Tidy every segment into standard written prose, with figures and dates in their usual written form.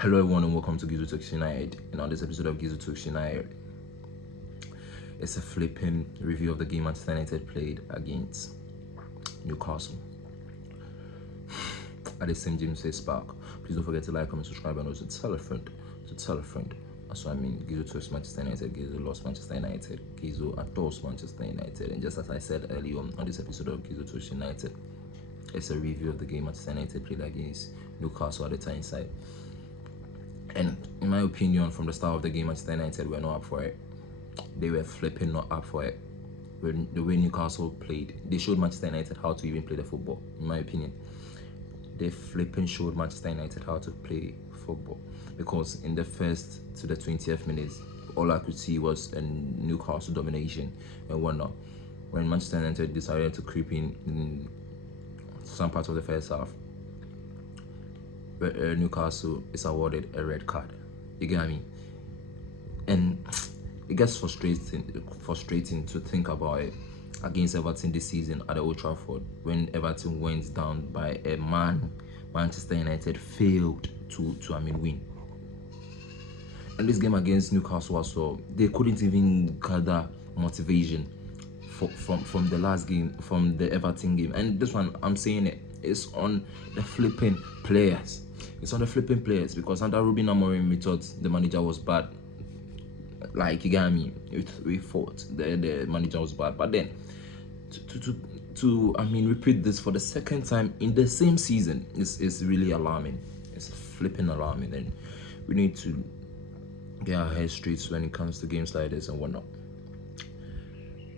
Hello everyone and welcome to Gizo United. And on this episode of Gizo United, it's a flipping review of the game Manchester United played against Newcastle at the St. James's Park. Please don't forget to like, comment, subscribe, and also tell a friend. That's what I mean. Gizo talks Manchester United, Gizo lost Manchester United, Gizo adores Manchester United. And just as I said earlier on this episode of Gizo Talks United, it's a review of the game Manchester United played against Newcastle at the Tyneside. And in my opinion, from the start of the game, Manchester United were not up for it. They were flipping not up for it. The way Newcastle played, they showed Manchester United how to even play the football, in my opinion. They flipping showed Manchester United how to play football. Because in the first to the 20th minutes, all I could see was a Newcastle domination and whatnot. When Manchester United decided to creep in some parts of the first half, Newcastle is awarded a red card. You get me? And it gets frustrating to think about it against Everton this season at the Old Trafford, when Everton went down by a man. Manchester United failed to win. And this game against Newcastle also, they couldn't even gather motivation from the last game, from the Everton game. And this one, I'm saying it's on the flipping players. It's on the flipping players, because under Ruben Amorim, we thought the manager was bad. Like, you get me? We thought the manager was bad. But then, to repeat this for the second time in the same season is really alarming. It's flipping alarming. And we need to get our heads straight when it comes to games like this and whatnot.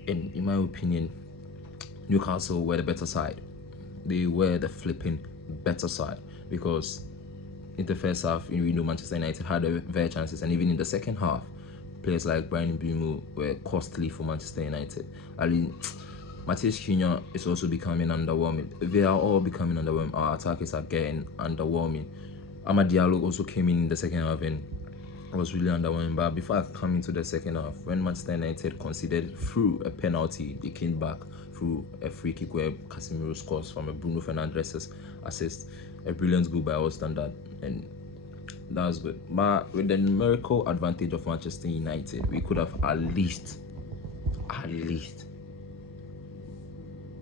And in my opinion, Newcastle were the better side. They were the flipping better side, because in the first half, Manchester United had their chances, and even in the second half, players like Bryan Mbeumo were costly for Manchester United. Matheus Cunha is also becoming underwhelming. They are all becoming underwhelming. Our attackers are getting underwhelming. Amad Diallo also came in the second half and was really underwhelming. But before I come into the second half, when Manchester United conceded through a penalty, they came back through a free kick where Casemiro scores from a Bruno Fernandes assist. A brilliant goal by all standard, and that was good. But with the numerical advantage of Manchester United, we could have at least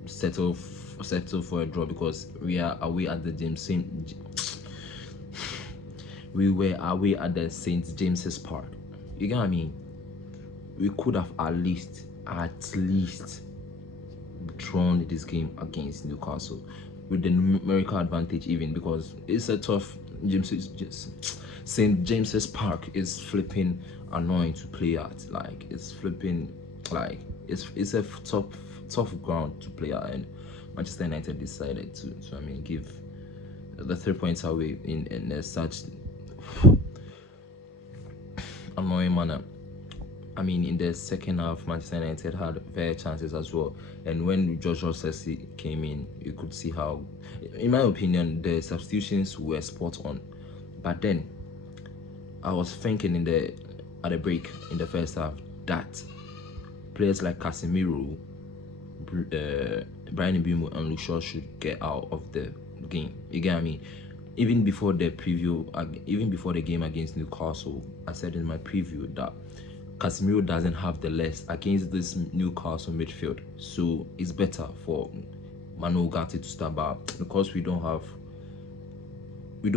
settle for a draw, because we are away at the we were away at the St. James's Park. You get what I mean? We could have at least drawn this game against Newcastle with the numerical advantage, even, because it's a tough St. James's Park is flipping annoying to play at. Like, it's flipping, like, it's a tough ground to play at, and Manchester United decided to give the 3 points away in such annoying manner. In the second half, Manchester United had fair chances as well. And when Joshua Sessi came in, you could see how, in my opinion, the substitutions were spot on. But then, I was thinking at a break in the first half that players like Casemiro, Bryan Mbeumo, and Luke Shaw should get out of the game. You get me? Even before the game against Newcastle, I said in my preview that Casemiro doesn't have the legs against this Newcastle midfield, so it's better for Manuel Ugarte to start back, because we don't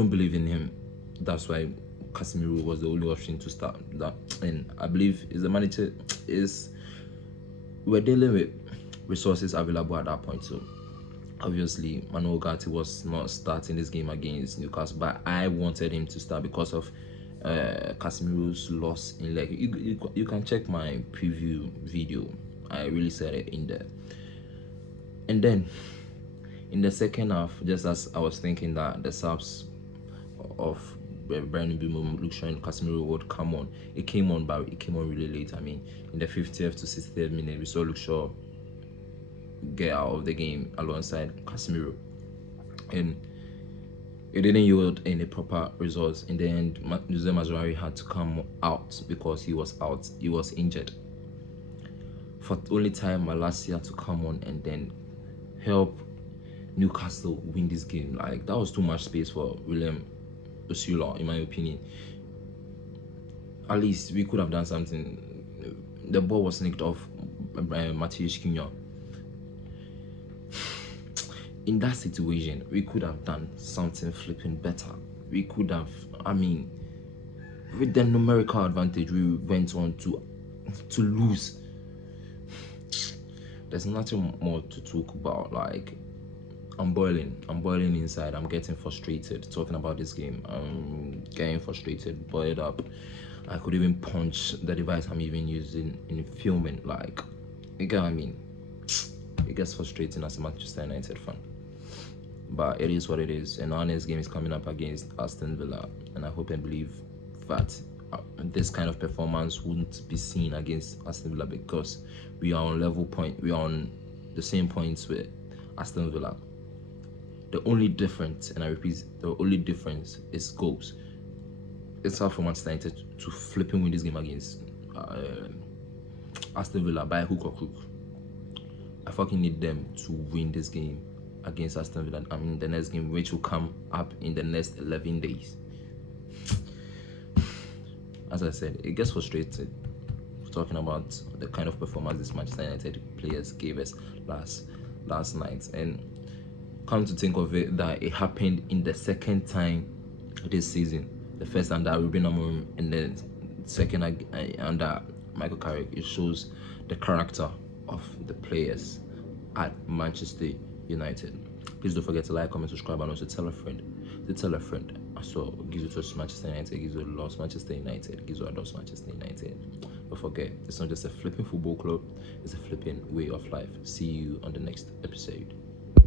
believe in him. That's why Casemiro was the only option to start that. And I believe the manager we're dealing with resources available at that point. So obviously Manuel Ugarte was not starting this game against Newcastle, but I wanted him to start because of Casemiro's loss in leg. You can check my preview video. I really said it in there. And then in the second half, just as I was thinking that the subs of Bryan Mbeumo, Luke Shaw, and Casemiro would come on, it came on, but it came on really late. In the 50th to 60th minute, we saw Luke Shaw get out of the game alongside Casemiro, and it didn't yield any proper results. In the end, Jose Mazraoui had to come out because he was out. He was injured. For the only time, Malacia to come on and then help Newcastle win this game. Like, that was too much space for William Osula, in my opinion. At least we could have done something. The ball was nicked off Matthias Cunha. In that situation, we could have done something flipping better. We could have, with the numerical advantage, we went on to lose. There's nothing more to talk about. Like, I'm boiling inside. I'm getting frustrated talking about this game. I'm getting frustrated, boiled up. I could even punch the device I'm even using in filming. Like, you get what I mean? It gets frustrating as a Manchester United fan. But it is what it is. And our next game is coming up against Aston Villa. And I hope and believe that this kind of performance wouldn't be seen against Aston Villa, because we are on level point. We are on the same points with Aston Villa. The only difference, and I repeat, the only difference is goals. It's hard for Manchester United to flip and win this game against Aston Villa by hook or crook. I fucking need them to win this game against Aston Villa. The next game, which will come up in the next 11 days. As I said, it gets frustrated talking about the kind of performance this Manchester United players gave us last night. And come to think of it, that it happened in the second time this season. The first under Ruben Amorim, and then second under Michael Carrick. It shows the character of the players at Manchester United. Please don't forget to like, comment, subscribe, and also tell a friend. So Gizo touched Manchester United, Gizo lost Manchester United, Gizo adopts Manchester United. Don't forget, it's not just a flipping football club, it's a flipping way of life. See you on the next episode.